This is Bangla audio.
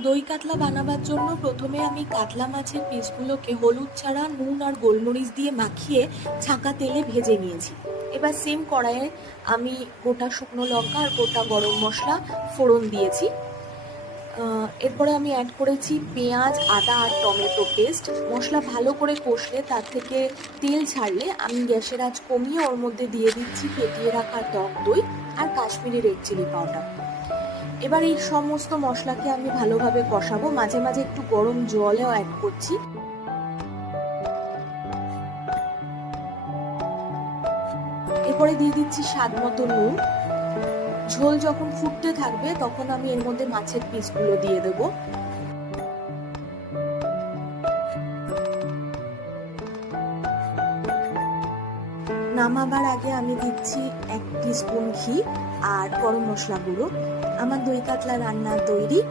দই কাতলা বানাবার জন্য প্রথমে আমি কাতলা মাছের পিসগুলোকে হলুদ ছাড়া নুন আর গোলমরিচ দিয়ে মাখিয়ে ছাঁকা তেলে ভেজে নিয়েছি। এবার সেম কড়াইয়ে আমি গোটা শুকনো লঙ্কা আর গোটা গরম মশলা ফোড়ন দিয়েছি। এরপরে আমি অ্যাড করেছি পেঁয়াজ, আদা আর টমেটো পেস্ট। মশলা ভালো করে কষলে তার থেকে তেল ছাড়লে আমি গ্যাসের আঁচ কমিয়ে ওর মধ্যে দিয়ে দিচ্ছি ফেটিয়ে রাখা টক দই আর কাশ্মীরি রেড চিলি পাউডার। এবার এই সমস্ত মশলাকে আমি ভালোভাবে কষাবো, মাঝে মাঝে একটু গরম জলও অ্যাড করছি। এরপরে দিয়ে দিচ্ছি স্বাদ মতো নুন। ঝোল যখন ফুটতে থাকবে তখন আমি এর মধ্যে মাছের পিসগুলো দিয়ে দেবো। নামাবার আগে আমি দিচ্ছি 1 টিস্পুন ঘি আর গরম মশলা গুঁড়ো। আমার দই কাতলা রান্না তৈরি।